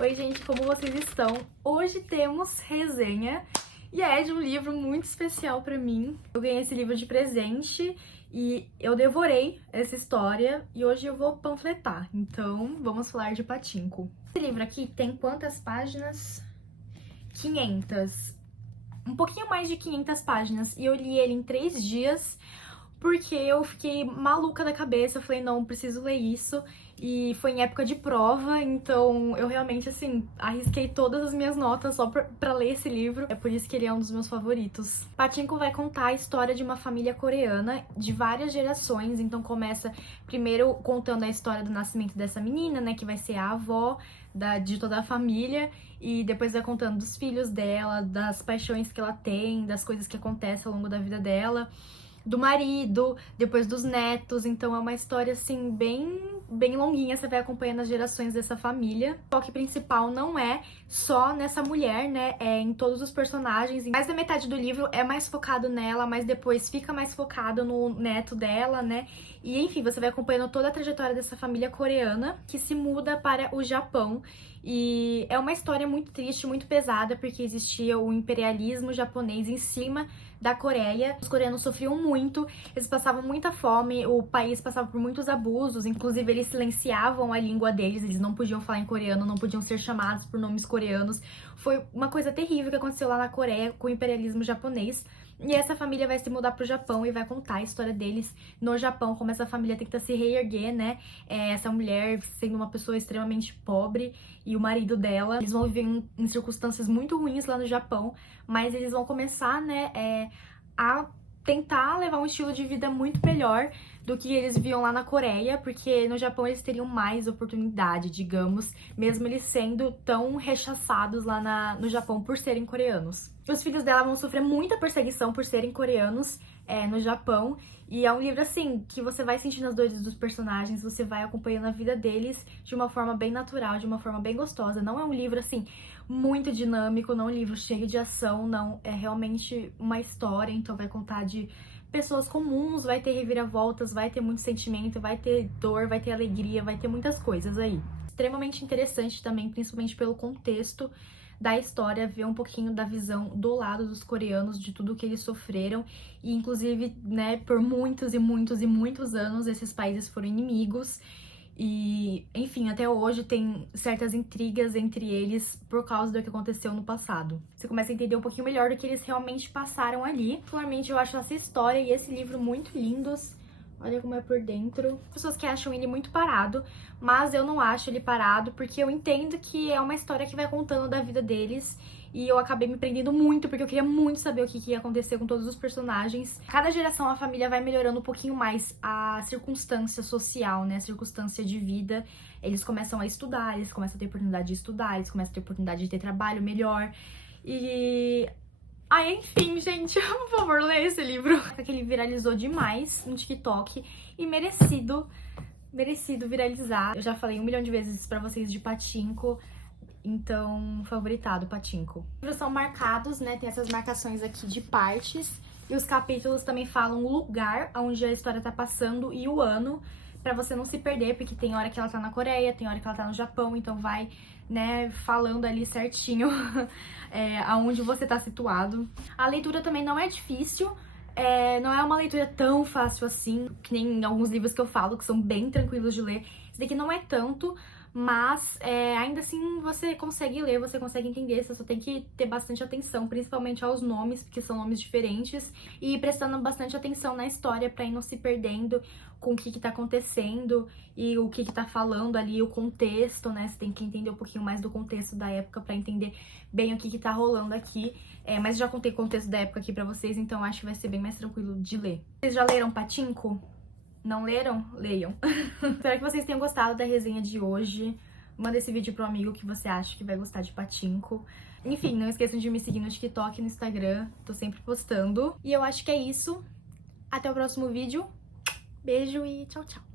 Oi, gente, como vocês estão? Hoje temos resenha e é de um livro muito especial pra mim. Eu ganhei esse livro de presente e eu devorei essa história e hoje eu vou panfletar. Então, vamos falar de Pachinko. Esse livro aqui tem quantas páginas? 500. Um pouquinho mais de 500 páginas e eu li ele em 3 dias. Porque eu fiquei maluca da cabeça, eu falei, não, preciso ler isso. E foi em época de prova, então eu realmente, assim, arrisquei todas as minhas notas só pra ler esse livro. É por isso que ele é um dos meus favoritos. Pachinko vai contar a história de uma família coreana de várias gerações. Então começa primeiro contando a história do nascimento dessa menina, né, que vai ser a avó de toda a família. E depois vai contando dos filhos dela, das paixões que ela tem, das coisas que acontecem ao longo da vida dela, do marido, depois dos netos. Então é uma história assim bem longuinha, você vai acompanhando as gerações dessa família. O foco principal não é só nessa mulher, né, é em todos os personagens. Mais da metade do livro é mais focado nela, mas depois fica mais focado no neto dela, né, e enfim, você vai acompanhando toda a trajetória dessa família coreana que se muda para o Japão. E é uma história muito triste, muito pesada, porque existia o imperialismo japonês em cima da Coreia. Os coreanos sofriam muito, eles passavam muita fome, o país passava por muitos abusos, inclusive eles silenciavam a língua deles, eles não podiam falar em coreano, não podiam ser chamados por nomes coreanos. Foi uma coisa terrível que aconteceu lá na Coreia com o imperialismo japonês. E essa família vai se mudar pro Japão e vai contar a história deles no Japão, como essa família tenta se reerguer, né? Essa mulher sendo uma pessoa extremamente pobre e o marido dela. Eles vão viver em circunstâncias muito ruins lá no Japão, mas eles vão começar, né, a tentar levar um estilo de vida muito melhor do que eles viam lá na Coreia, porque no Japão eles teriam mais oportunidade, digamos, mesmo eles sendo tão rechaçados lá no Japão por serem coreanos. Os filhos dela vão sofrer muita perseguição por serem coreanos no Japão, e é um livro, assim, que você vai sentindo as dores dos personagens, você vai acompanhando a vida deles de uma forma bem natural, de uma forma bem gostosa. Não é um livro, assim, muito dinâmico, não é um livro cheio de ação, não. É realmente uma história, então vai contar de pessoas comuns, vai ter reviravoltas, vai ter muito sentimento, vai ter dor, vai ter alegria, vai ter muitas coisas aí. Extremamente interessante também, principalmente pelo contexto da história, ver um pouquinho da visão do lado dos coreanos, de tudo que eles sofreram. E inclusive, né, por muitos e muitos e muitos anos esses países foram inimigos. E, enfim, até hoje tem certas intrigas entre eles por causa do que aconteceu no passado. Você começa a entender um pouquinho melhor do que eles realmente passaram ali. Particularmente, eu acho essa história e esse livro muito lindos. Olha como é por dentro. Pessoas que acham ele muito parado, mas eu não acho ele parado, porque eu entendo que é uma história que vai contando da vida deles. E eu acabei me prendendo muito, porque eu queria muito saber o que ia acontecer com todos os personagens. Cada geração a família vai melhorando um pouquinho mais a circunstância social, né? A circunstância de vida. Eles começam a estudar, eles começam a ter oportunidade de estudar, eles começam a ter oportunidade de ter trabalho melhor. E enfim, gente, por favor, leia esse livro. Que ele viralizou demais no TikTok e merecido viralizar. Eu já falei 1 milhão de vezes pra vocês de Pachinko, então, favoritado, Pachinko. Os livros são marcados, né, tem essas marcações aqui de partes, e os capítulos também falam o lugar onde a história tá passando e o ano, pra você não se perder, porque tem hora que ela tá na Coreia, tem hora que ela tá no Japão, então vai, né, falando ali certinho aonde você tá situado. A leitura também não é difícil, não é uma leitura tão fácil assim, que nem em alguns livros que eu falo, que são bem tranquilos de ler. Esse daqui não é tanto, mas ainda assim você consegue ler, você consegue entender, você só tem que ter bastante atenção, principalmente aos nomes, porque são nomes diferentes, e ir prestando bastante atenção na história pra ir não se perdendo com o que tá acontecendo e o que tá falando ali, o contexto, né? Você tem que entender um pouquinho mais do contexto da época pra entender bem o que tá rolando aqui. Mas já contei o contexto da época aqui pra vocês, então acho que vai ser bem mais tranquilo de ler. Vocês já leram Pachinko? Não leram? Leiam. Espero que vocês tenham gostado da resenha de hoje. Manda esse vídeo pro amigo que você acha que vai gostar de Pachinko. Enfim, não esqueçam de me seguir no TikTok e no Instagram. Tô sempre postando. E eu acho que é isso. Até o próximo vídeo. Beijo e tchau, tchau.